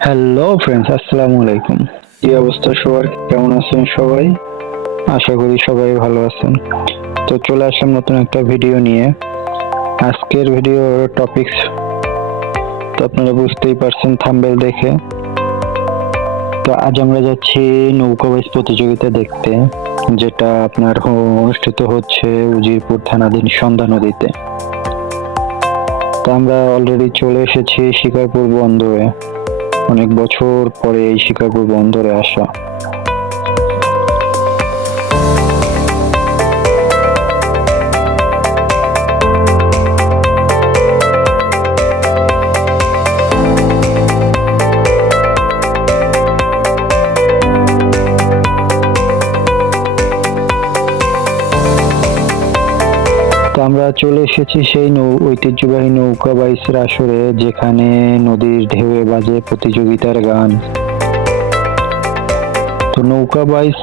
Hello friends, আসসালামু আলাইকুম। কি অবস্থা সবার? কেমন আছেন সবাই? আশা করি সবাই ভালো আছেন। তো চলে আসলাম নতুন একটা ভিডিও নিয়ে। আজকের ভিডিওর টপিকস তো আপনারা বুঝতেই পারছেন থাম্বনেল দেখে। তো আজ আমরা যাচ্ছি নৌকাবাইজ প্রতিযোগিতা দেখতে, যেটা আপনার অনুষ্ঠিত হচ্ছে উজিরপুর থানাধীন সন্ধ্যা নদীতে। তো আমরা অলরেডি চলে এসেছি শিকারপুর বন্দরে। অনেক বছর পরে এই শিকাগো বন্দরে আসা। তো আমরা চলে এসেছি সেই ঐতিহ্যবাহী নৌকা বাইচের আসরে, যেখানে নদীর ঢেউয়ে বাজে প্রতিযোগিতার গান। তো নৌকা বাইচ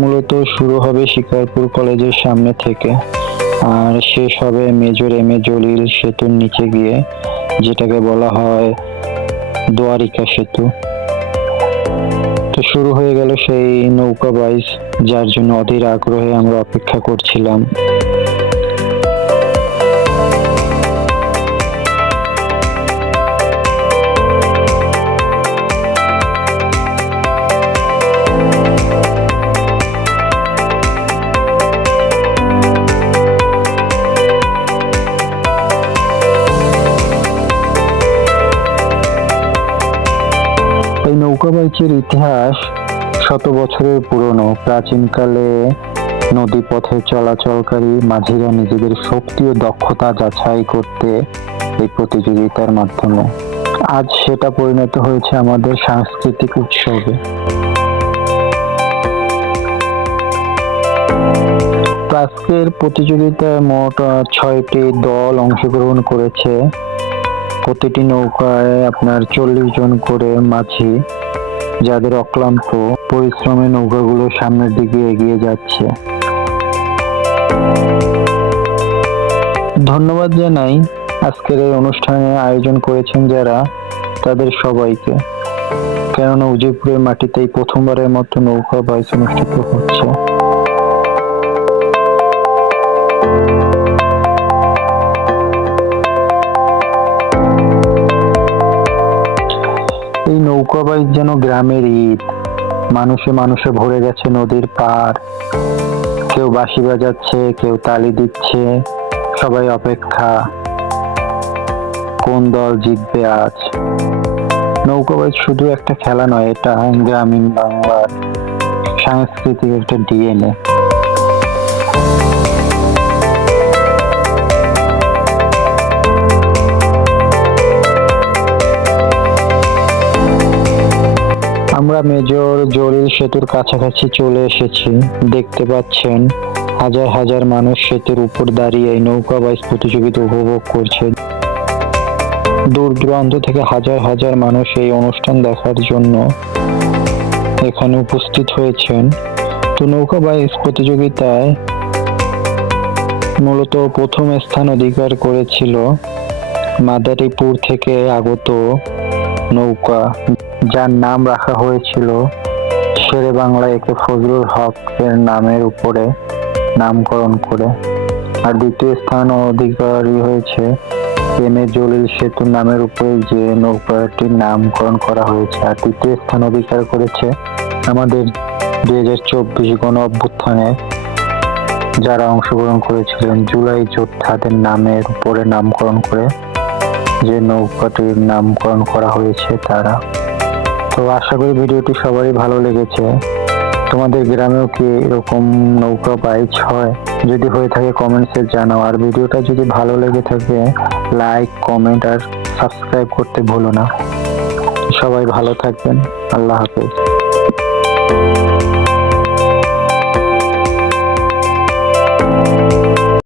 মূলত শুরু হবে শিকারপুর কলেজের সামনে থেকে আর শেষ হবে মেজর এম এ জলিল সেতুর নিচে গিয়ে, যেটাকে বলা হয় দোয়ারিকা সেতু। তো শুরু হয়ে গেল সেই নৌকা বাইচ, যার জন্য অধীর আগ্রহে আমরা অপেক্ষা করছিলাম। এই নৌকা বাইচের ইতিহাস শত বছরের পুরনো। প্রাচীনকালে নদী পথে চলাচলকারী মাঝিরা নিজেদের শক্তি ও দক্ষতা যাচাই করতে এই প্রতিযোগিতার মাধ্যমে। আজ সেটা পরিণত হয়েছে আমাদের সাংস্কৃতিক উৎসবে। আজকের প্রতিযোগিতায় মোট 6টি দল অংশগ্রহণ করেছে। প্রতিটি নৌকায় আপনার 40 জন করে মাঝি, যাদের অক্লান্ত পরিশ্রমে নৌকাগুলো সামনের দিকে এগিয়ে যাচ্ছে। ধন্যবাদ জানাই আজকের এই অনুষ্ঠানে আয়োজন করেছেন যারা, তাদের সবাইকে। কেননা উজিরপুরের মাটিতেই প্রথমবারের মতো নৌকা বাইচ অনুষ্ঠিত হচ্ছে। এই নৌকা বাইচ যেন গ্রামের ঈদ। মানুষে মানুষে ভরে গেছে নদীর পার। কেউ বাঁশি বাজাচ্ছে, কেউ তালি দিচ্ছে। সবাই অপেক্ষা কোন দল জিতবে আজ। নৌকা বাইচ শুধু একটা খেলা নয়, এটা গ্রামীণ বাংলার সাংস্কৃতিক একটা ডিএনএ। আমরা মেজর জলিল সেতুর কাছাকাছি চলে এসেছি। দেখতে পাচ্ছেন হাজার হাজার মানুষ সেতুর উপর দাঁড়িয়ে নৌকা বাইচ প্রতিযোগিতা উপভোগ করছে। দূর দূরান্ত থেকে হাজার হাজার মানুষ এই অনুষ্ঠান দেখার জন্য এখানে উপস্থিত হয়েছেন। তো নৌকা বাইচ প্রতিযোগিতায় মূলত প্রথম স্থান অধিকার করেছিল মাদারীপুর থেকে আগত নৌকা, যার নাম রাখা হয়েছিল শেরে বাংলা একে ফজলুল হক এর নামের উপরে নামকরণ করে। আর দ্বিতীয় স্থান অধিকারী হয়েছে এম এ জলিল সেতুর নামের উপরে যে নৌকাটির নামকরণ করা হয়েছে। আর তৃতীয় স্থান অধিকার করেছে আমাদের 2024 গণ অভ্যুত্থানে যারা অংশগ্রহণ করেছিলেন জুলাই যোদ্ধাদের নামের উপরে নামকরণ করে যে নৌকাটির নামকরণ করা হয়েছে তারা। তো আশা করি ভিডিওটি সবারই ভালো লেগেছে। তোমাদের গ্রামেও কি এরকম নৌকা বাইচ হয়? যদি হয়ে থাকে কমেন্টসে জানাও। আর ভিডিওটা যদি ভালো লেগে থাকে লাইক, কমেন্ট আর সাবস্ক্রাইব করতে ভুলো না। সবাই ভালো থাকবেন। আল্লাহ হাফেজ।